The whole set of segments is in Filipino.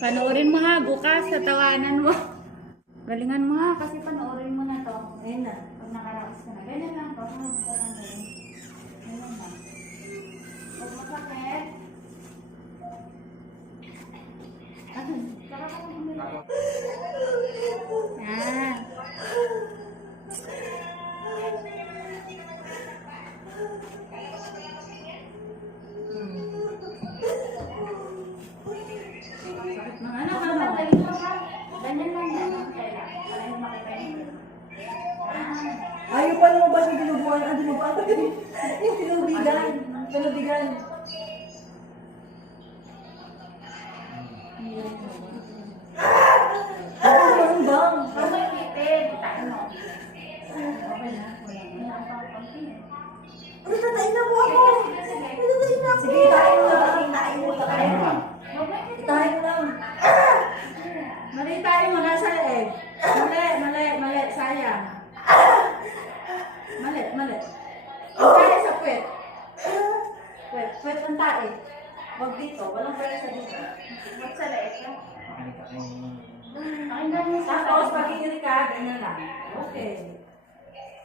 Panoorin mo ha, bukas sa tawanan mo. Galingan mo ha, kasi panoorin mo na to. Ayun na, pag nakaraos ka na. Ganyan lang to. Ganyan lang. Huwag masakit. Ah. Ayaw pa lumabas yung dinuguan. Ah, dinuguan. Yung tinubigan. Tinubigan. Ano bang? May kitid. Tayo mo. Okay na. Wala pang konti. Ano, tatain na po ako. Tatain na ako. Sige, tayo mo lang. Tayo mo lang. Tayo mo lang. Mali tayo mo nasa leeg. Mali. Sayang. Mali. Tayo sa puwet. Puwet ang tae. Huwag dito. Walang pwesa dito. Huwag sa leeg. Tapos pag-iiri ka, ganyan lang. Okay.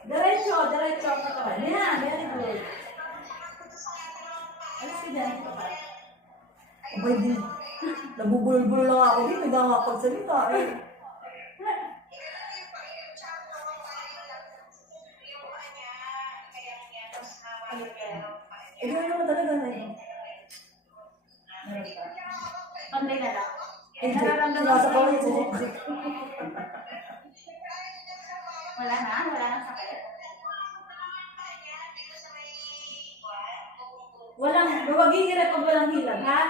Diretso ang katawan. Yan, very good. Alas ka dyan, kapat. Abay din. Nabubulol-bulol lang ako dito. Hindi ako makapagsalita eh. Eh, gawin naman talaga na yun. Pantay na lang. Eh, nasa ko yung sisip. Wala na sakit. Huwag hihirat pag walang hilag, ha?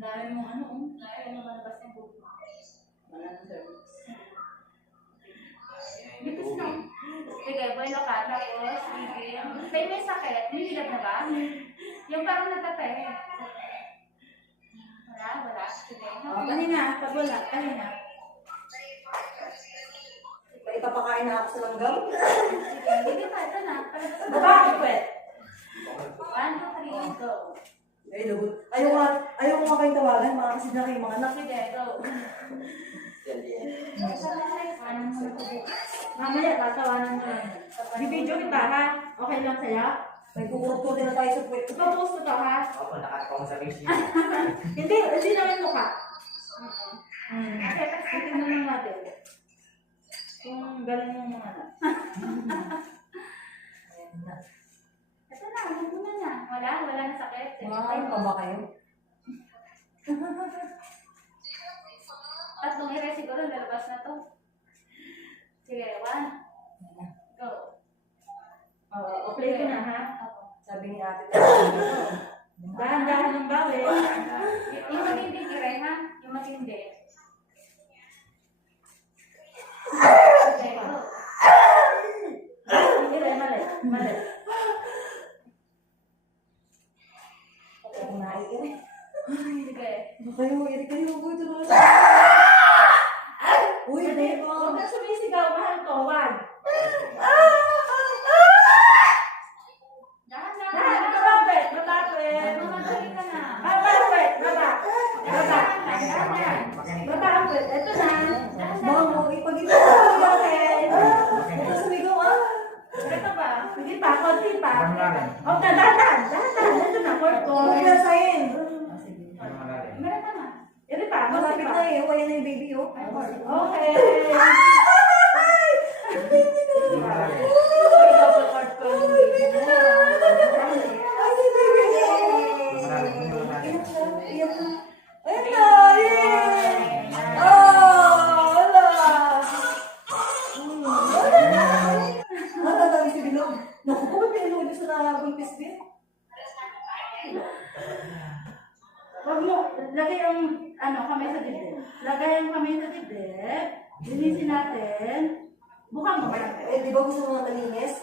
Dahil mo dahil mo malabas yung buko. Wala na service. Bitis na. Sige, bueno ka, tapos, may sakit, may hilag na ba? Yung parang natatay. Wala. Sige. Kanina, pag wala, kanina. Ipapakain na ako sa langgam. Sige pa, ito na. Bakit pwet? 1, 2, 3, go. Ay, lagot. Ayaw ko nga kayong tawagan, mga kasi na kayong mga anak. Sige, go. Mamaya, tatawanan mo lang. Bibidyo kita, ha? Okay lang sa'yo? May kukurot-kurot na tayo sa pwet. Ipapost ko to, ha? Ako, nakakatawa sa face niya. Hindi naman mukha. Okay, tingnan lang natin. Kung galing mo mga anak. Ito na, huwag mo na. Wala na sakit. Makakain pa ba kayo? Tatlong ere siguro, lalabas na to. Sige, 1. Go. Okay ko na, ha? Sabi ni ate. Dahan-dahan ng bawal. Yung matindi, ere, ha? Yung matindi. Okay, go. Ere, mali. Ako na iiri. Sige. Iri kayo. Uy, Hindi, bebo. huwag na sumisigaw, mahal ko. 1. Dahan, matapit. Mamadali ka na. Matapit, baba. Matapit, ito na. Mamo, ipag-ito ko bakit? Ito sumigaw ah. Ito ba? Hindi pa, konti pa. Okay, dahan. Ito na, korto. Huwag na sa'yin. Meron ka na. Ito pa, konti Malapit pa. na eh. Wala na yung baby oh. Okay. Ay, si baby niya. Iyak siya. Ayun na. Yay! Oh, wala. Dami si Bilog. Naku, kung may pinulog niyo sa nabulpis din. Huwag mo, lagay ang kamay sa dibdib. Lagay ang kamay sa dibdib. Linisin natin. Bukang mo. Eh, di ba gusto mo nga malinis?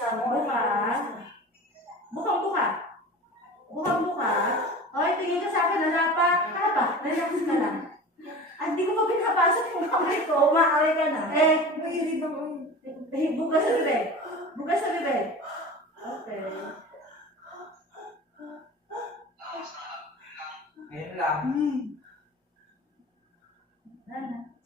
Bukang-buka. Hoy, tingin ka sa akin, nalapa. Relax ka lang. At di ko pa pinapasok yung kamay ko. Umaaway ka na. May iribang Bukas sa bibig. Okay. Ngayon lang. Wala na.